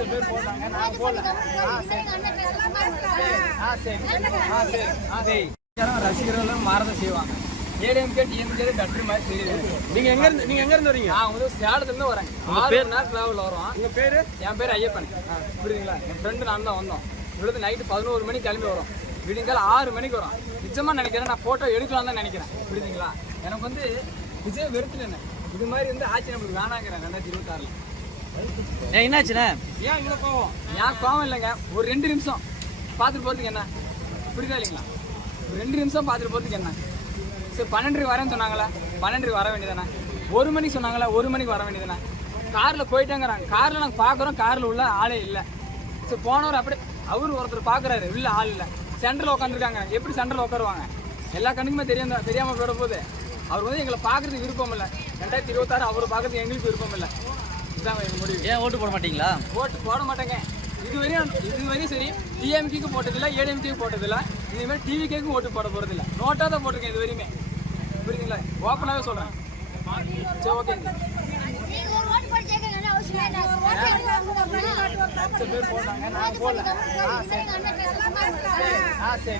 லட்சம் பேர் போடுறாங்க, நான் போடல. ரசிகர்களும் மாறதான் செய்வாங்க. ஏடிஎம்கே டிஎம்கே பெட்டர் மாதிரி தெரியுது. நீங்க எங்க இருந்து வரீங்க? நான் வந்து சேலத்துல இருந்து வரேன். 6 மணி நேரம் டிராவல் வரும். உங்க பேரு? என் பேர் ஐயப்பன். புரியுதுங்களா? என் ஃப்ரெண்டு நான் தான் வந்தோம். இவ்வளவு நைட்டு 11 மணிக்கு கிளம்பி வரும். விடிங்கால 6 மணிக்கு வரும். நிச்சயமா நினைக்கிறேன், நான் போட்டோ எடுக்கலாம் தான் நினைக்கிறேன். புரியுதுங்களா? எனக்கு வந்து விஜய் வெறுத்துட்டேன். இது மாதிரி வந்து ஆட்சி நம்மளுக்கு வேணாங்கிறேன் 2026. என்னாச்சுண்ணே? ஏன் இவ்வளோ கோவம்? ஏன் கோவம் இல்லைங்க, ஒரு 2 நிமிஷம் பார்த்துட்டு போகிறதுக்கு என்ன? புரியுதா இல்லைங்களா? ஒரு 2 நிமிஷம் பார்த்துட்டு போகிறதுக்கு என்ன? சரி 12 வரேன்னு சொன்னாங்களா, 12 வர வேண்டியதானே? 1 மணிக்கு சொன்னாங்களா, 1 மணிக்கு வர வேண்டியதானே? காரில் போயிட்டாங்கிறாங்க. காரில் நாங்கள் பார்க்குறோம், காரில் உள்ள ஆளே இல்லை. சரி போனவர் அப்படி அவரு ஒருத்தர் பார்க்குறாரு, உள்ள ஆள் இல்லை. சென்டரில் உட்காந்துருக்காங்க. எப்படி சென்டரில் உட்காருவாங்க? எல்லா கண்ணுக்குமே தெரியாமல் போயிட போது. அவர் வந்து எங்களை பார்க்குறதுக்கு விருப்பம் இல்லை. 2026 அவர் பார்க்குறதுக்கு எங்களுக்கு விருப்பம் இல்லை. இதுதான் எங்கள் முடிவு. ஏன் ஓட்டு போட மாட்டீங்களா? ஓட்டு போட மாட்டேங்க. இதுவரையும் சரி டிஎம்கேக்கு போட்டதில்லை, ஏடிஎம்கேக்கு போட்டதில்லை. இனிமேல் டிவிகேக்கும் ஓட்டு போட போகிறதில்ல. நோட்டாக தான் போட்டிருக்கேன் இது வரையுமே. புரியுதுங்களா? ஓப்பனாகவே சொல்கிறேன். சரி ஓகேங்க. லட்சம் பேர் போடுறாங்க, நான் போடல. சரி.